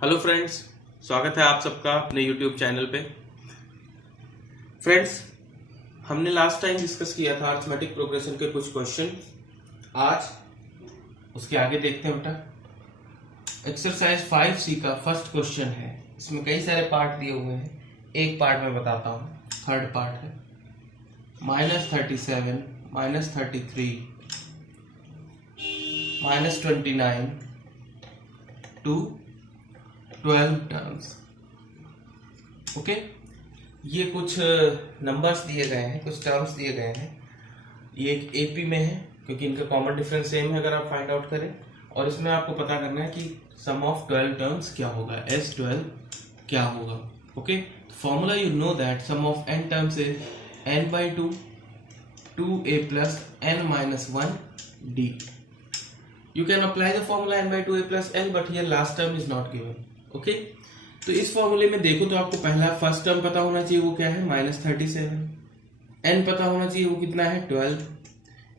Hello friends, स्वागत है आप सबका अपने यूट्यूब चैनल पे। फ्रेंड्स, हमने लास्ट टाइम डिस्कस किया था अरिथमेटिक प्रोग्रेशन के कुछ क्वेश्चन। आज उसके आगे देखते हैं बेटा। एक्सरसाइज 5C का फर्स्ट क्वेश्चन है। इसमें कई सारे पार्ट दिए हुए हैं, एक पार्ट में बताता हूँ। थर्ड पार्ट है -37, -33, -29 टू 12 टर्म्स। ओके, ये कुछ नंबर्स दिए गए हैं, कुछ टर्म्स दिए गए हैं। ये एक एपी में है क्योंकि इनका कॉमन डिफरेंस सेम है अगर आप फाइंड आउट करें। और इसमें आपको पता करना है कि सम ऑफ 12 टर्म्स क्या होगा, S12 क्या होगा। Okay, formula you know that sum of n terms is n/2 2a plus n minus 1d. You can apply the formula n/2a plus l, but here last term is not given. Okay, तो इस फॉर्मूले में देखो तो आपको पहला first term पता होना चाहिए, वो क्या है -37। n पता होना चाहिए, वो कितना है 12।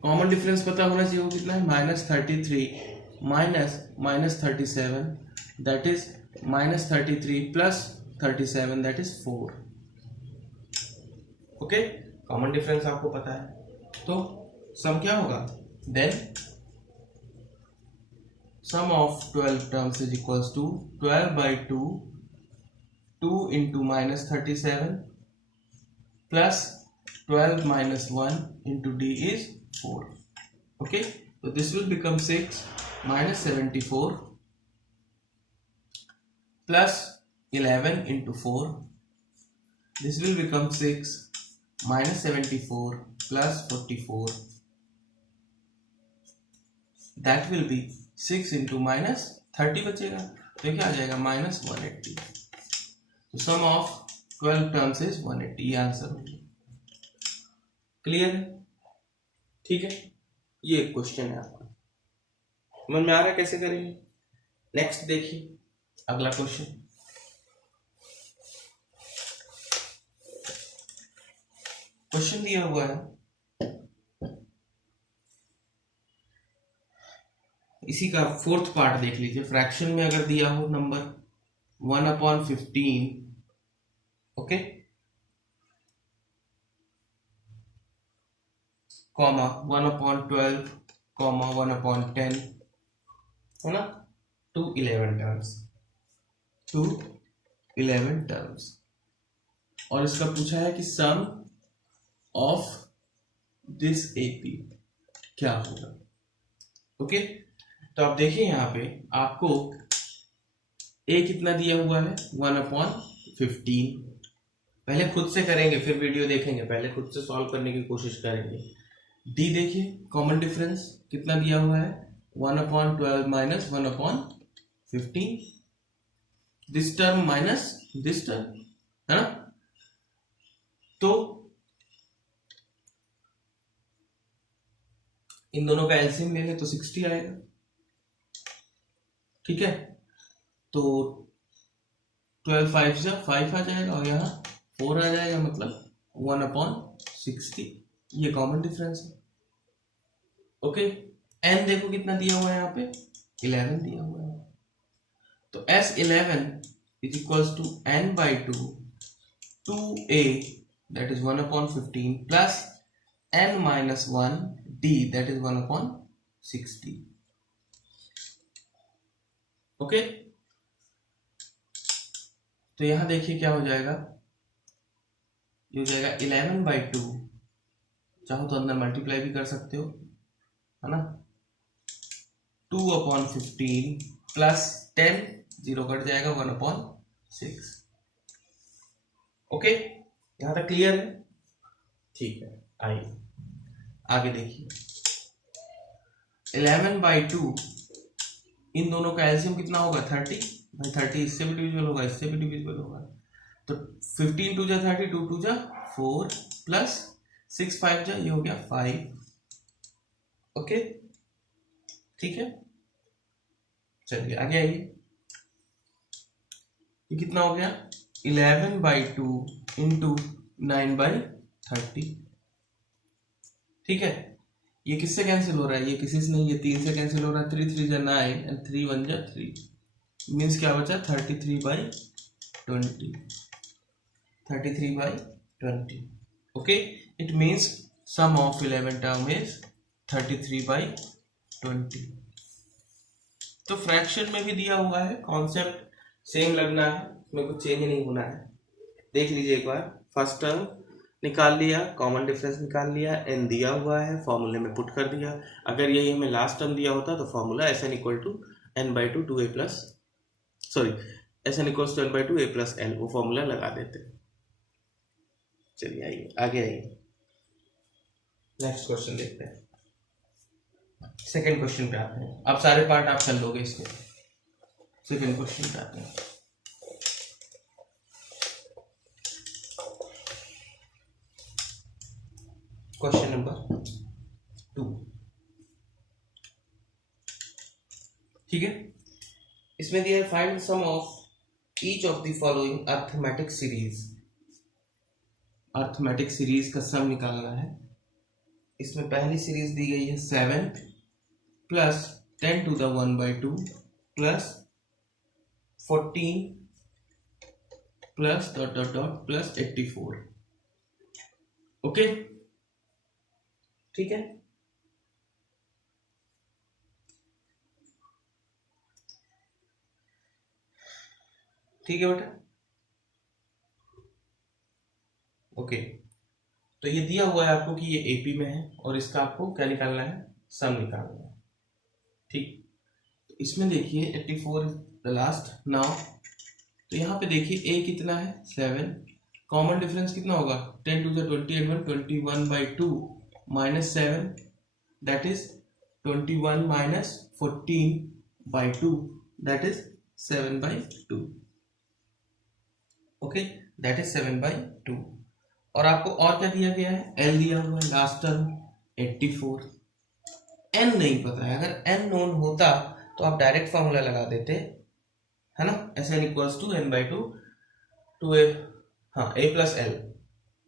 कॉमन डिफरेंस पता होना चाहिए, वो कितना है -33 minus -37, that is -33 plus 37, that is 4। Okay, common difference आपको पता है, तो सम क्या होगा then sum of 12 terms is equals to 12/2 2 into -37 plus 12 minus 1 into d is 4. Okay, so this will become 6 minus 74 plus 11 into 4. This will become 6 minus 74 plus 44. That will be 6 into -30 बचेगा, तो क्या आ जाएगा -180। तो सम ऑफ 12 टर्म्स इज 180, ये answer होगा। Clear है? ठीक है, ये एक क्वेश्चन है आपका, समझ में आ रहा है कैसे करेंगे। नेक्स्ट देखिए अगला क्वेश्चन। क्वेश्चन दिया हुआ है, इसी का फोर्थ पार्ट देख लीजिए। फ्रैक्शन में अगर दिया हो नंबर 1/15, ओके, कॉमा 1/12, कॉमा 1/10, है ना, टू 11 टर्म्स। और इसका पूछा है कि सम ऑफ दिस एपी क्या होगा। ओके, तो आप देखिए यहाँ पे आपको a कितना दिया हुआ है 1/15। पहले खुद से करेंगे फिर वीडियो देखेंगे, पहले खुद से सॉल्व करने की कोशिश करेंगे। d देखिए, कॉमन डिफरेंस कितना दिया हुआ है 1/12 minus 1/15, this term minus this term, है ना। तो इन दोनों का एलसीएम लेंगे तो 60 आएगा, ठीक है। तो 12 5 आ जाएगा और यहाँ 4 आ जाएगा, मतलब 1/60। ये कॉमन डिफरेंस है। ओके, n देखो कितना दिया हुआ है यहाँ पे 11 दिया हुआ है, तो S11 is equals to n/2 2a that is 1/15 plus n minus 1 d that is 1/60। Okay, तो यहां देखिए क्या हो जाएगा, ये हो जाएगा 11/2, चाहो तो अंदर मल्टीप्लाई भी कर सकते हो, है ना, 2/15 प्लस 10, 0 कट जाएगा 1/6। ओके, यहां तक क्लियर है? ठीक है, आइए आगे देखिए। 11/2, इन दोनों का एलसीएम कितना होगा 30। भाई 30 इससे भी डिविजिबल होगा, इससे भी डिविजिबल होगा, तो 15 2 जा 30, 2 2 जा 4 प्लस 6 5 जा, ये हो गया 5। ओके, ठीक है, चलिए आगे आइए। ये कितना हो गया 11/2 इंटू 9/30, ठीक है। ये किससे कैंसिल हो रहा है, ये किसी से नहीं, ये 3 से कैंसिल हो रहा है, 3 3 जा 9 एंड 3 1 जा 3। मीन्स क्या बचा 33/20, 33/20। Okay, it means sum of 11 term is 33/20। तो फ्रैक्शन में भी दिया हुआ है, कॉन्सेप्ट सेम लगना है, इसमें कुछ चेंज नहीं होना है। देख लीजिए एक बार, फर्स्ट टर्म निकाल लिया, कॉमन डिफरेंस निकाल लिया, एन दिया हुआ है, फॉर्मूले में पुट कर दिया। अगर यही हमें लास्ट टर्म दिया होता तो formula S N equal to n/2 2a plus, sorry S N equal to n/2 a plus L, वो फॉर्मूला लगा देते। चलिए आइए आगे आइए, नेक्स्ट क्वेश्चन देखते हैं। सेकेंड क्वेश्चन पे आते हैं। अब सारे पार्ट आप कर लोगे इसके। सेकेंड क्वेश्चन पे आते हैं। क्वेश्चन नंबर 2, ठीक है। इसमें दिया है find sum of each of the following arithmetic series. Arithmetic series का सम निकालना है। इसमें पहली सीरीज दी गई है 7 plus 10 to the 1/2 plus 14 plus dot dot dot plus 84। Okay, ठीक है। ठीक है बेटा, ओके। तो ये दिया हुआ है आपको कि ये एपी में है और इसका आपको क्या निकालना है, सम निकालना है, ठीक। तो इसमें देखिए 84 इज द लास्ट नाउ। तो यहाँ पे देखिए a कितना है 7, कॉमन डिफरेंस कितना होगा 10 to the 20 and 1 21/2 minus 7, that is 21 minus 14/2, that is 7/2। Okay, that is 7/2। और आपको और क्या दिया गया है, l दिया हुआ है लास्ट टर्म 84। n नहीं पता है, अगर n नोन होता तो आप डायरेक्ट फॉर्मूला लगा देते, है ना, S N equals to n/2 two a, हाँ a प्लस एल, है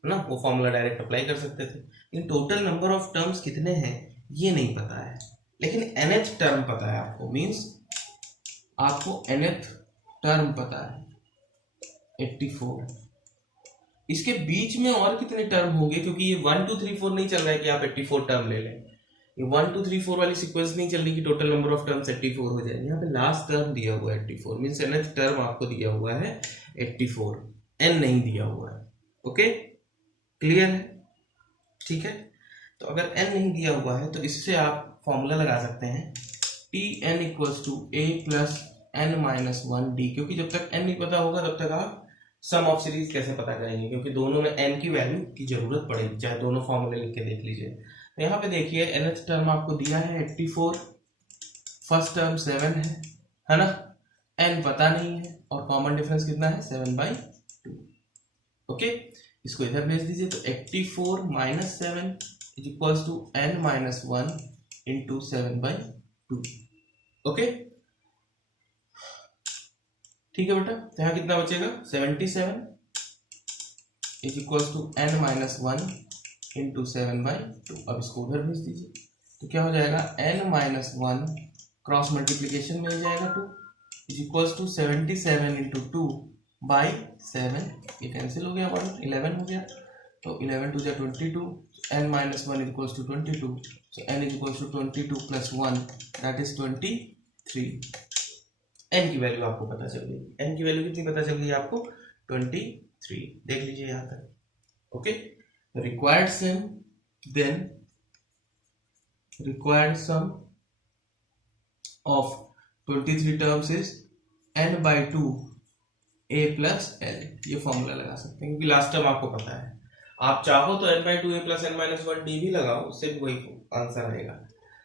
ना, वो फॉर्मूला डायरेक्ट अप्लाई कर सकते थे। लेकिन टोटल नंबर ऑफ टर्म्स कितने हैं ये नहीं पता है, लेकिन nth टर्म पता है आपको, मींस आपको nth टर्म पता है 84। इसके बीच में और कितने टर्म होंगे, क्योंकि ये 1 2 3 4 नहीं चल रहा है कि आप 84 टर्म ले लें, ये 1 2 3 4 वाली सीक्वेंस नहीं चल रही कि टोटल नंबर ऑफ टर्म्स 84 हो जाए। यहाँ पे लास्ट टर्म दिया हुआ है 84, मींस nth टर्म आपको दिया हुआ है 84, n नहीं दिया हुआ है। ओके, क्लियर है, ठीक है। तो अगर n नहीं दिया हुआ है तो इससे आप फॉर्मूला लगा सकते हैं Tn equals to a plus n minus 1d, क्योंकि जब तक n नहीं पता होगा तब तक आप सम ऑफ सीरीज कैसे पता करेंगे, क्योंकि दोनों में n की वैल्यू की जरूरत पड़ेगी, चाहे दोनों फॉर्मूले लिख के देख लीजिए। तो यहाँ पे देखिए nth टर्म आपको दिया है 84, फर्स्ट टर्म 7 है ना, n पता नहीं है और कॉमन डिफरेंस कितना है 7/2। ओके, इसको इधर भेज दीजिए, तो 84 minus 7 is equals to n minus 1 into 7/2। Okay, ठीक है बेटा। तो यहाँ कितना बचेगा 77 is equals to n minus 1 into 7/2। अब इसको उधर भेज दीजिए, तो क्या हो जाएगा n माइनस 1 क्रॉस मल्टीप्लीकेशन में हो जाएगा 2 इज इक्वल्स टू 77 इंटू 2/7, ये कैंसिल हो गया, 11 हो गया, तो 11 2 22, n minus 1 is equals to 22, so n is equals to 22 plus 1 that is 23। n की वैल्यू आपको पता चल गई, n की वैल्यू कितनी पता चल गई आपको 23, देख लीजिए यहाँ तक। Okay, required sum, then required sum of 23 terms is n/2 a plus l, ये फॉर्मूला लगा सकते हैं क्योंकि लास्ट टर्म आपको पता है। आप चाहो तो n/2 a plus n minus 1 d भी लगाओ, उससे भी वही आंसर आएगा।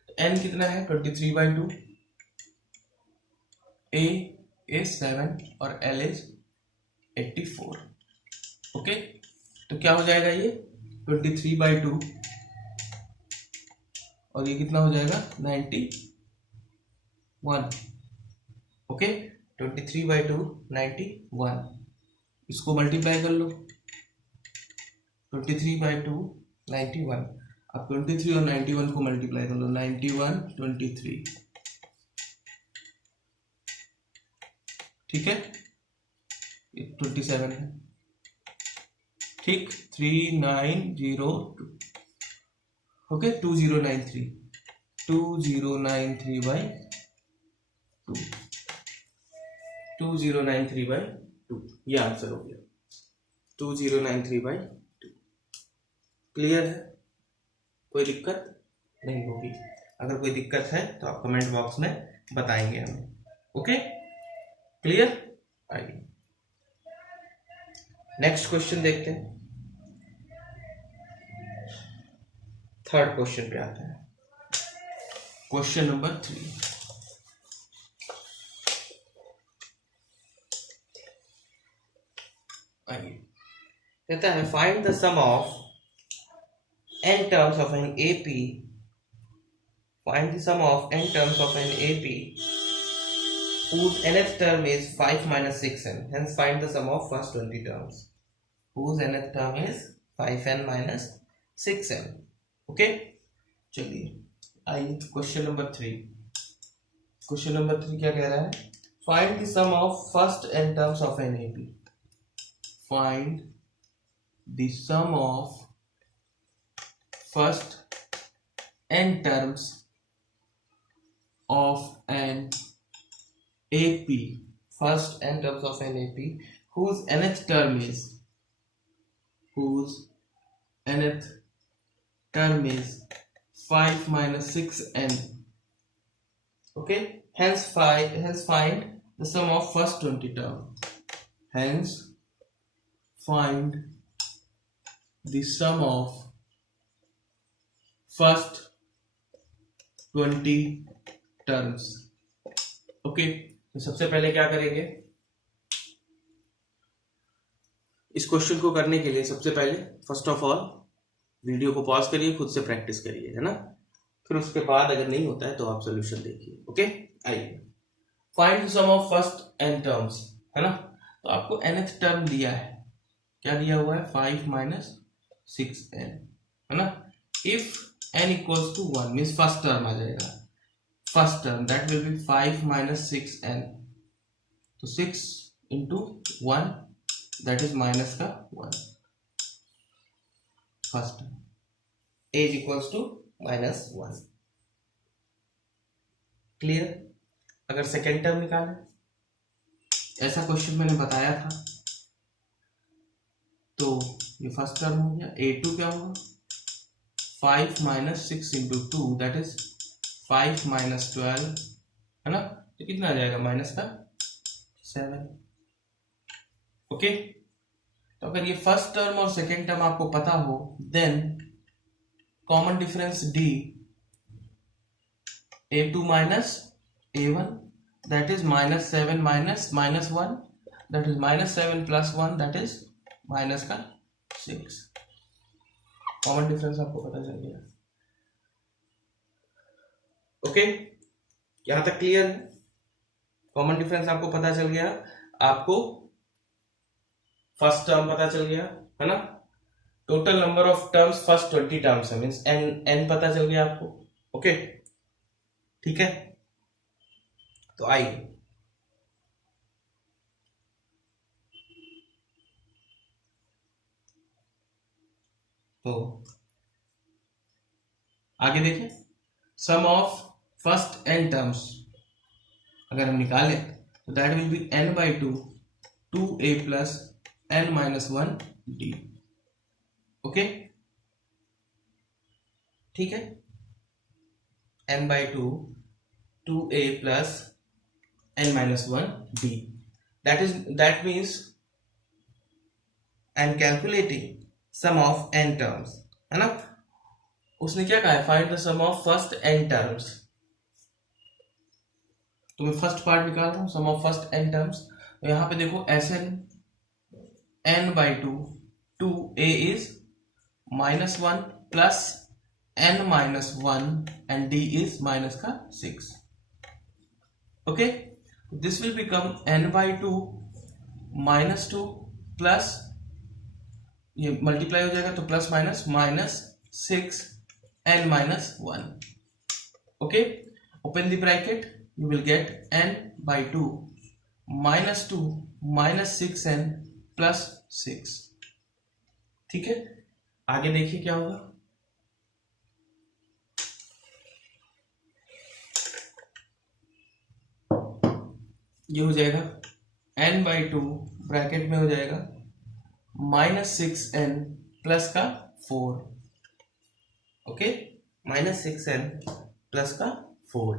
तो n कितना है 23/2, a is 7 और l is 84। ओके, तो क्या हो जाएगा ये 23/2 और ये कितना हो जाएगा 91। ओके, 23/2 91, इसको मल्टीप्लाई कर लो, 23/2 91। अब 23 और 91 को मल्टीप्लाई कर लो, 91 23, ठीक है, 27 है, ठीक, 3902, ओके, 2093 बाई 2, 2093/2, ये आंसर हो गया, 2093/2। क्लियर है, कोई दिक्कत नहीं होगी। अगर कोई दिक्कत है तो आप कमेंट बॉक्स में बताएंगे हमें। Okay, clear. आइए नेक्स्ट क्वेश्चन देखते हैं, थर्ड क्वेश्चन पे आते हैं। क्वेश्चन नंबर 3, आइए, कहता है find the sum of n terms of an AP, find the sum of n terms of an AP whose nth term is 5 minus 6n, hence find the sum of first 20 terms whose nth term is 5n minus 6n। Okay, चलिए आइए question number 3। Question number 3 क्या कह रहा है, find the sum of first n terms of an AP, find the sum of first n terms of an AP, first n terms of an AP whose nth term is 5 minus 6n, okay, hence find the sum of first 20 term, hence find the sum of first 20 terms. Okay, तो सबसे पहले क्या करेंगे, इस question को करने के लिए सबसे पहले फर्स्ट ऑफ ऑल वीडियो को पॉज करिए, खुद से प्रैक्टिस करिए, है ना, फिर उसके बाद अगर नहीं होता है तो आप सोल्यूशन देखिए। ओके, आइए, find the sum of first n terms, है ना, तो आपको nth टर्म दिया है, क्या दिया हुआ है, 5 minus 6n, है ना, if n equals to 1 means first term आ जाएगा, first term that will be 5 minus 6n, तो 6 into 1 दैट इज माइनस का 1, first term as equals to -1। Clear. अगर सेकेंड टर्म निकालें, ऐसा क्वेश्चन मैंने बताया था, तो ये फर्स्ट टर्म हो गया, a2 क्या होगा, 5 minus 6 into 2 that is 5 minus 12, है ना, तो कितना आ जाएगा, माइनस का 7। ओके, तो अगर ये फर्स्ट टर्म और सेकेंड टर्म आपको पता हो, then common difference d, a2 minus a1 that is -7 minus -1 that is -7 plus 1 that is minus का 6। कॉमन डिफरेंस आपको पता चल गया। ओके, यहां तक क्लियर है, कॉमन डिफरेंस आपको पता चल गया, आपको फर्स्ट टर्म पता चल गया, है ना, total number of terms first 20 terms है, मींस n पता चल गया आपको। ओके, ठीक है, तो आइए तो आगे देखें, सम ऑफ फर्स्ट n टर्म्स अगर हम निकालें तो that will B n/2 2a plus n minus 1 d। Okay, ठीक है, n/2 2a plus n minus 1 d, that means I am calculating sum of n terms, है ना, उसने क्या कहा है, find the sum of first n terms, तो मैं फर्स्ट पार्ट निकाल रहा हूं, sum of first n terms, तो यहां पे देखो Sn n/2 2a is -1 plus n minus 1 and d is minus का 6। okay, this will become n/2 -2 plus ये मल्टीप्लाई हो जाएगा तो plus minus -6 n minus 1। Okay, open the bracket, you will get n/2 -2 -6n +6। ठीक है, आगे देखिए क्या होगा। ये हो जाएगा n/2 ब्रैकेट में हो जाएगा -6n प्लस का 4। ओके, -6n प्लस का 4।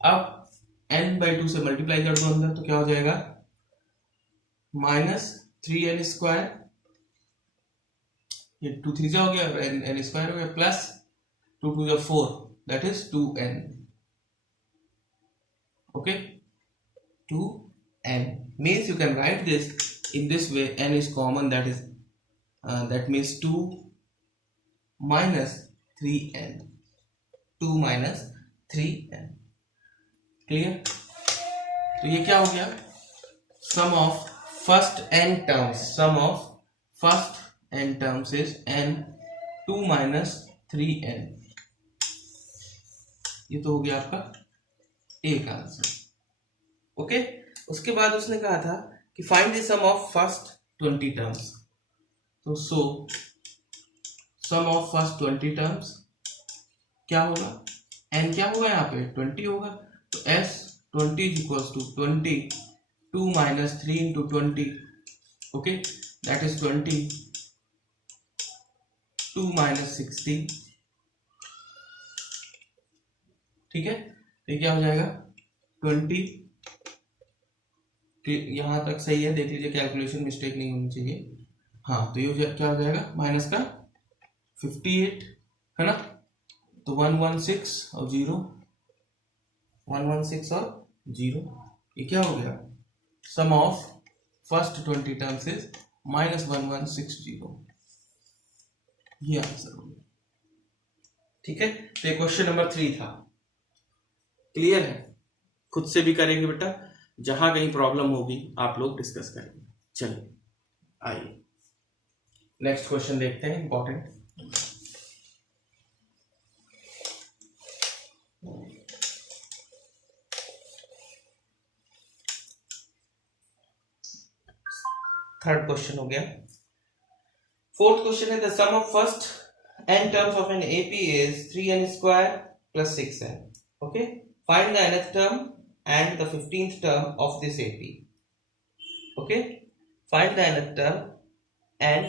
अब n/2 से मल्टीप्लाई कर दो अंदर, तो क्या हो जाएगा -3n², ये 2 3 हो गया, n² हो गया, plus 2 2 4, that is 2n। Okay, 2n means you can write this in this way. N is common, that is that means 2 minus 3n, 2 minus 3n। Clear? तो ये क्या हो गया, sum of first n terms, sum of first n terms is n 2 minus 3n। ये तो हो गया आपका ए का आंसर। ओके, उसके बाद उसने कहा था कि find the sum of first 20 terms. तो सम ऑफ फर्स्ट 20 टर्म्स क्या होगा, n क्या होगा यहाँ पे 20 होगा, तो s 20 is equals to 20 2 minus 3 into 20, okay, that is 20 2 minus 60। ठीक है, तो क्या हो जाएगा 20, यहां तक सही है, देख लीजिए कैलकुलेशन मिस्टेक नहीं होनी चाहिए। हाँ, तो ये क्या हो जाएगा माइनस का 58 है ना, तो 116 और 0, 116 और 0, ये क्या हो गया, sum of first 20 terms is -1160। ये आंसर हो गया। ठीक है, तो क्वेश्चन नंबर 3 था। क्लियर है? खुद से भी करेंगे बेटा, जहां कहीं प्रॉब्लम होगी आप लोग डिस्कस करेंगे। चलिए आइए नेक्स्ट क्वेश्चन देखते हैं, इंपॉर्टेंट। थर्ड क्वेश्चन हो गया। फोर्थ क्वेश्चन है the sum of first n terms of an AP is 3n² plus 6n। Okay, find the nth term and the 15th term of this AP। okay, find the nth term and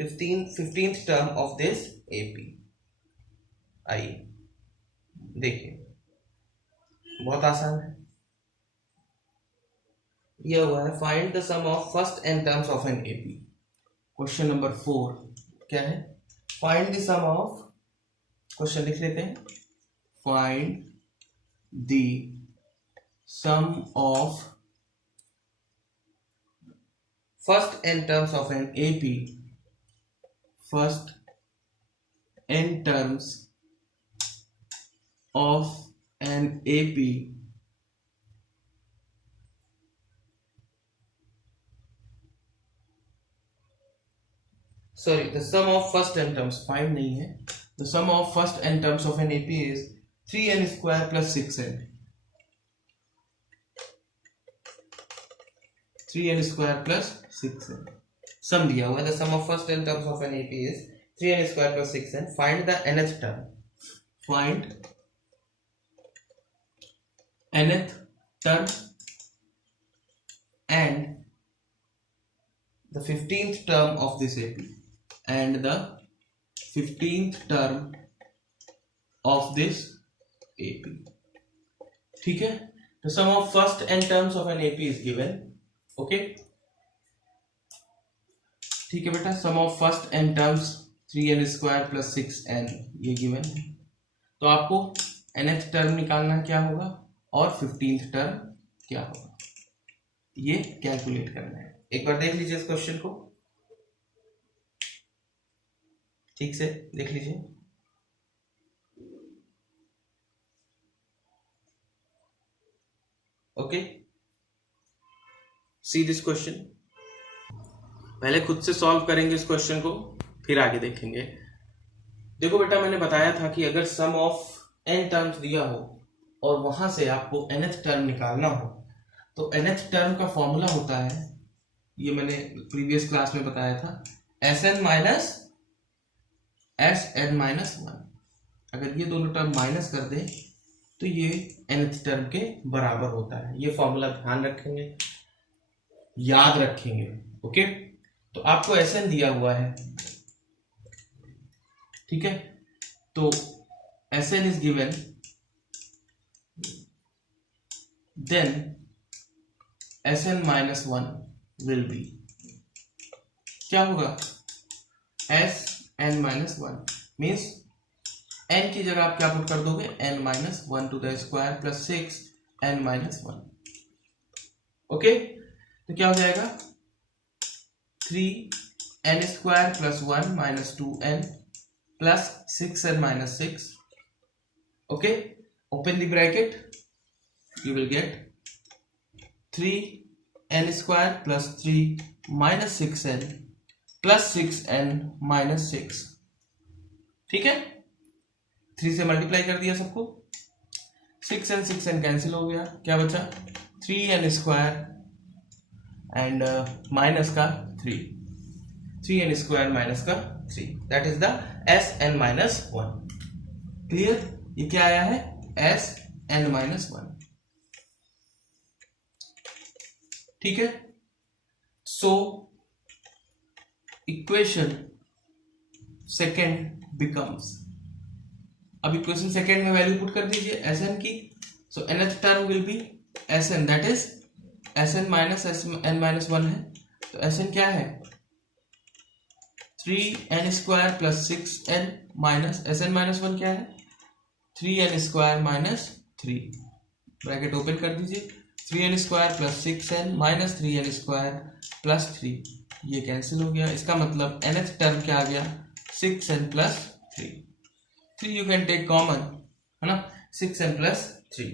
15th term of this AP। आइए देखिए, बहुत आसान है। यह हुआ है find the sum of first n terms of an AP। Question number 4 क्या है, फाइंड द सम ऑफ, क्वेश्चन लिख लेते हैं, find the sum of first n terms of an AP, first n terms of an AP sorry, the sum of first n terms, find नहीं है, the sum of first n terms of an AP is 3n² plus 6n। 3n² plus 6n, सम दिया हुआ है, the sum of first n terms of an AP is 3n² plus 6n। find the nth term, find nth term and the 15th term of this AP, and the 15th term of this AP। ठीक है, the sum of first n terms of an AP is given। Okay, ठीक है बेटा, sum of first n terms 3n² plus 6n ये given है। तो आपको nth term निकालना क्या होगा और 15th टर्म क्या होगा, ये कैलकुलेट करना है। एक बार देख लीजिए इस क्वेश्चन को, ठीक से देख लीजिए। Okay, see this question. पहले खुद से सॉल्व करेंगे इस क्वेश्चन को, फिर आगे देखेंगे। देखो बेटा, मैंने बताया था कि अगर सम ऑफ n टर्म्स दिया हो और वहां से आपको nth टर्म निकालना हो, तो nth टर्म का फॉर्मूला होता है, ये मैंने प्रीवियस क्लास में बताया था, Sn माइनस Sn माइनस 1। अगर ये दोनों टर्म माइनस कर दे तो ये nth टर्म के बराबर होता है। ये फॉर्मूला ध्यान रखेंगे, याद रखेंगे। ओके, तो आपको Sn दिया हुआ है, ठीक है, तो Sn is given, then Sn minus 1 will be, क्या होगा, Sn माइनस 1 मीन्स n की जगह आप क्या पुट कर दोगे, n minus 1 to the square plus 6 n minus 1। Okay, तो क्या हो जाएगा, 3n square plus 1 minus 2n plus 6n minus 6। Okay, open the bracket, you will get 3n square plus 3 minus 6n plus 6n minus 6। ठीक है, 3 से multiply कर दिया सबको, 6n कैंसिल हो गया, क्या बचा 3n स्क्वायर एंड माइनस का 3n स्क्वायर माइनस का 3, that is the Sn minus 1। Clear, ये क्या आया है, Sn माइनस 1। ठीक है, सो इक्वेशन सेकेंड बिकम्स, अब इक्वेशन सेकेंड में वैल्यू पुट कर दीजिए Sn की, सो nth term will be Sn, that is Sn minus Sn minus 1 है, तो Sn क्या है, 3n square plus 6n minus Sn minus 1 क्या है, 3n square minus 3, bracket open कर दीजिए, 3n square plus 6n minus 3n square plus 3, ये cancel हो गया, इसका मतलब nth टर्म क्या आ गया, 6n plus 3 you can take common, है ना, 6n plus 3।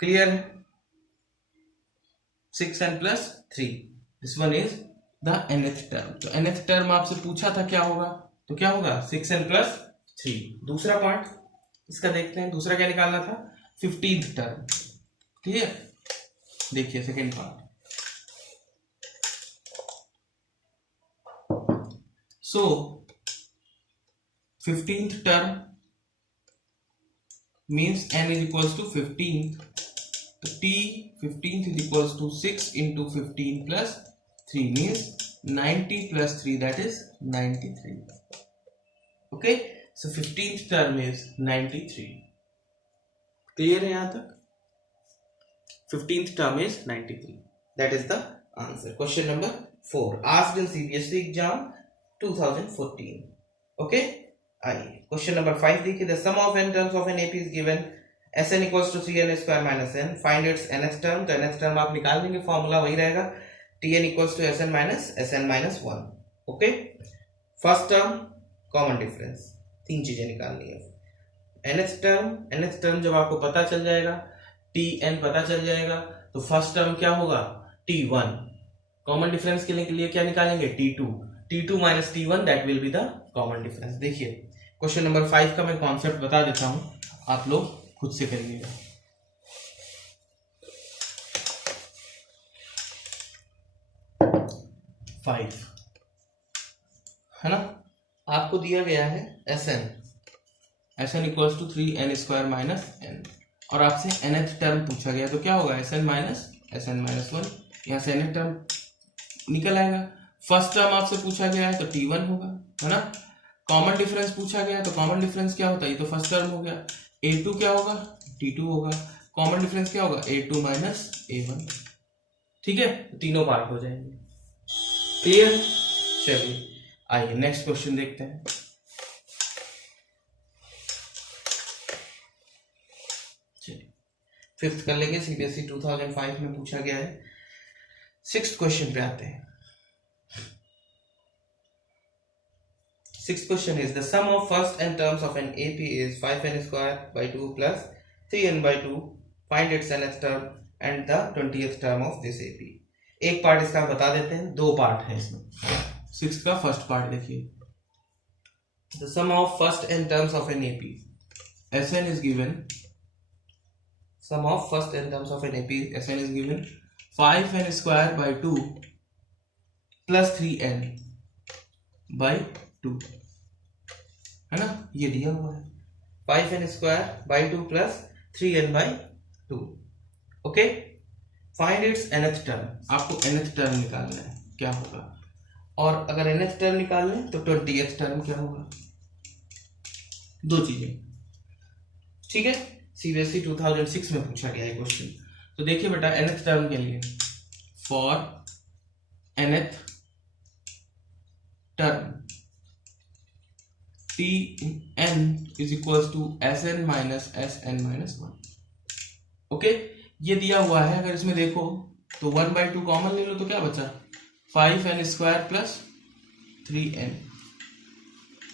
Clear, 6n plus 3, this one is the nth term. तो nth टर्म आपसे पूछा था क्या होगा, तो क्या होगा 6n प्लस 3। दूसरा पार्ट इसका देखते हैं, दूसरा क्या निकालना था, 15th टर्म। क्लियर, देखिए second part, so 15th term means n is equals to 15th, तो t 15th is equals to 6 into 15 plus 3 means 90 plus 3, that is 93। okay, so 15th term is 93। Clear है यहां तक, 15th term is 93, that is the answer। question number 4 asked in CBSE exam 2014। okay, आइए question number 5 देखिए, the sum of n terms of an AP is given, Sn equals to 3n square minus n, find its nth term। तो nth term आप निकाल देंगे, formula वही रहेगा, Tn equals to Sn minus 1। Okay, first term common difference, तीन चीजें निकालनी है। nth टर्म जब आपको पता चल जाएगा, Tn पता चल जाएगा, तो फर्स्ट टर्म क्या होगा, T1। कॉमन डिफरेंस के लिए क्या निकालेंगे, T2 minus T1, that will be the common difference. देखिए क्वेश्चन नंबर 5 का मैं कॉन्सेप्ट बता देता हूं, आप लोग खुद से करिएगा। फाइव है ना, आपको दिया गया है Sn equals to 3n square minus n, और आपसे nth टर्म पूछा गया, तो क्या होगा Sn माइनस 1, यहाँ से nth टर्म निकल आएगा। फर्स्ट टर्म आपसे पूछा गया है तो T1 होगा, है ना। कॉमन डिफरेंस पूछा गया तो कॉमन डिफरेंस क्या होता है, ये तो फर्स्ट टर्म हो गया। A2 क्या होगा, T2 होगा। कॉमन डिफरेंस क्या होगा, A2 माइनस A1। ठीक है, तीनों पार्ट हो जाएंगे। क्लियर, चलिए आइए नेक्स्ट क्वेश्चन देखते हैं। चलिए फिफ्थ कर लेंगे, सीबीएसई 2005 में पूछा गया है। सिक्स्थ क्वेश्चन पे आते हैं। Sixth question is the sum of first n terms of an AP is 5n square by 2 plus 3n by 2. Find its nth term and the 20th term of this AP. एक part इसका बता देते हैं, दो part है इसमें। Six का first part देखिए, the sum of first n terms of an AP, Sn is given, sum of first n terms of an AP Sn is given 5n square by 2 plus 3n by 2, है ना, ये दिया हुआ है 5n square by 2 plus 3n by 2. Okay, find its nth term. आपको nth term निकालना है, क्या होगा, और अगर nth टर्म निकालना है तो 20th टर्म क्या होगा. दो चीजें, ठीक है. सीबीएसई 2006 में पूछा गया है क्वेश्चन. तो देखिए बेटा, nth टर्म के लिए for nth term Tn is equals to Sn minus Sn minus 1. Okay, ये दिया हुआ है. अगर इसमें देखो तो 1/2 कॉमन ले लो तो क्या बचा, 5n स्क्वायर प्लस 3n.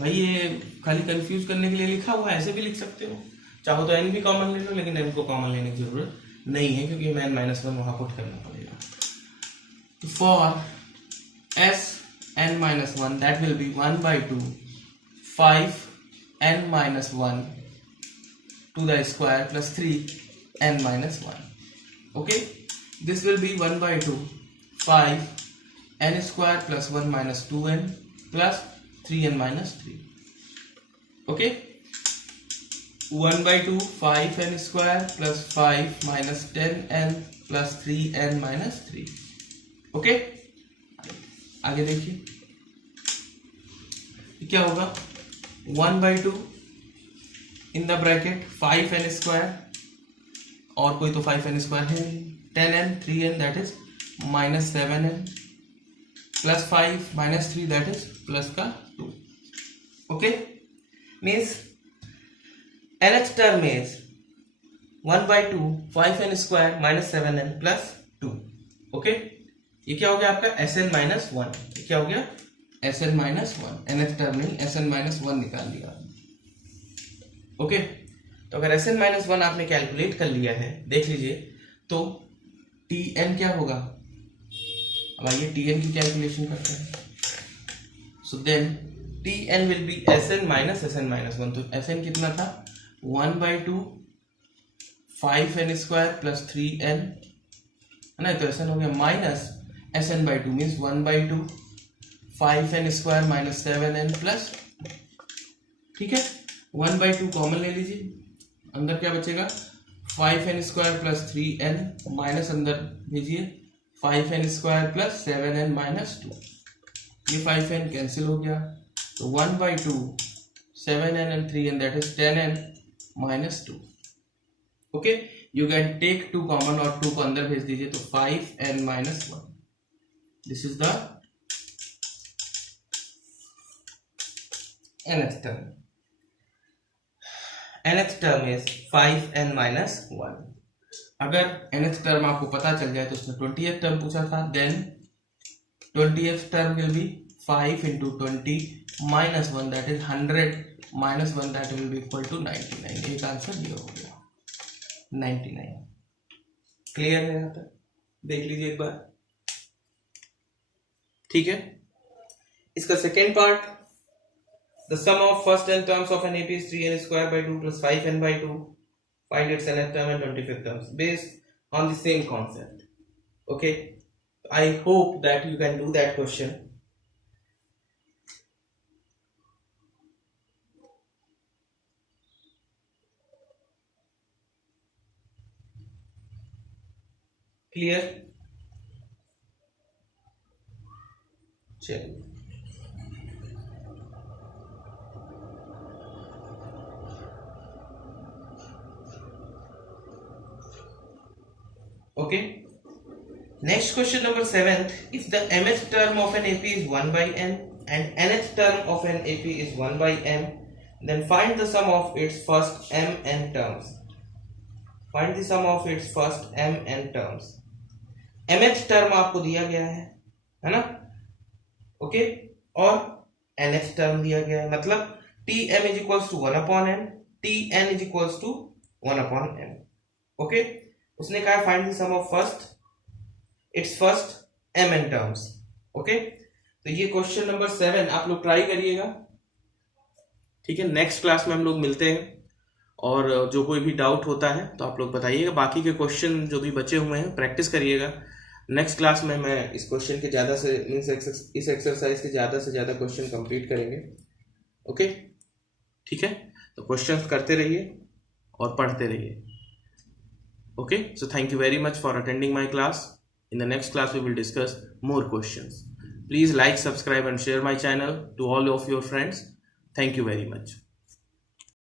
भाई ये खाली कंफ्यूज करने के लिए लिखा हुआ है, ऐसे भी लिख सकते हो. चाहो तो n भी कॉमन ले लो, लेकिन n को कॉमन लेने की जरूरत नहीं है क्योंकि n माइनस 1 वहां पुट करना पड़ेगा. तो for Sn minus 1 that will be 1/2 5n minus 1 to the square plus 3n minus 1. Okay, this will be 1/2 5n square plus 1 minus 2n plus 3n minus 3. Okay, 1/2 5n square plus 5 minus 10n plus 3n minus 3. Okay, आगे देखिए क्या होगा. 1/2 in the bracket 5n square, और कोई तो 5n square है, 10n 3n that is minus 7n plus 5 minus 3 that is plus का 2. Okay, means nth term is 1/2 5n square minus 7n plus 2. Okay, ये क्या हो गया आपका Sn माइनस 1. ये क्या हो गया Sn माइनस 1. nth टर्म नहीं, Sn माइनस 1 निकाल लिया. ओके, तो अगर Sn माइनस 1 आपने कैलकुलेट कर लिया है, देख लीजिए, तो Tn क्या होगा. अब आइए Tn की कैलकुलेशन करते हैं. So then Tn will be Sn minus Sn minus 1. तो Sn कितना था, 1/2 5n स्क्वायर प्लस 3n, है ना. तो Sn हो गया minus Sn/2 means 1/2 5n square minus 7n plus, ठीक है. 1/2 कॉमन ले लीजिए, अंदर क्या बचेगा, 5n square plus 3n minus अंदर भेजिए 5n square plus 7n minus 2. ये 5n कैंसिल हो गया, तो 1/2 7n and 3n that is 10n minus 2. Okay, you can take 2 common और 2 को अंदर भेज दीजिए, तो 5n minus 1. This is the nth term. nth term is 5n minus 1. अगर nth term आपको पता चल जाए तो उसने 20th term पूछा था, then 20th term will be 5 into 20 minus 1 that is 100 minus 1 that will be equal to 99. एक आंसर ये हो गया 99. क्लियर है यहाँ तक, देख लीजिए एक बार, ठीक है. इसका second part, the sum of first n terms of an AP is 3n square by 2 plus 5n by 2. Find its nth term and 25th terms based on the same concept. Okay, I hope that you can do that question. Clear? चलिए, okay, next question number 7th. If the mth term of an AP is 1 by n and nth term of an AP is 1 by m, then find the sum of its first mn terms. Find the sum of its first mn terms. mth term आपको दिया गया है ना, okay, और nth term दिया गया है, मतलब tm is equals to 1 upon n, tn is equals to 1 upon m. Okay, उसने कहा find the sum of its first mn terms. Okay, तो ये क्वेश्चन नंबर 7 आप लोग ट्राई करिएगा, ठीक है. नेक्स्ट क्लास में हम लोग मिलते हैं और जो कोई भी डाउट होता है तो आप लोग बताइएगा। बाकी के क्वेश्चन जो भी बचे हुए हैं प्रैक्टिस करिएगा। नेक्स्ट क्लास में मैं इस क्वेश्चन के ज़्यादा से इस एक्सरसाइज के ज़्यादा से ज़्यादा क्वेश्चन कंप्लीट करेंगे। ओके, ठीक है, तो क्वेश्चंस करते रहिए और पढ़ते रहिए। Okay, so thank you very much for attending my class. In the next class we will discuss more questions. Please like, subscribe and share my channel to all of your friends. Thank you very much.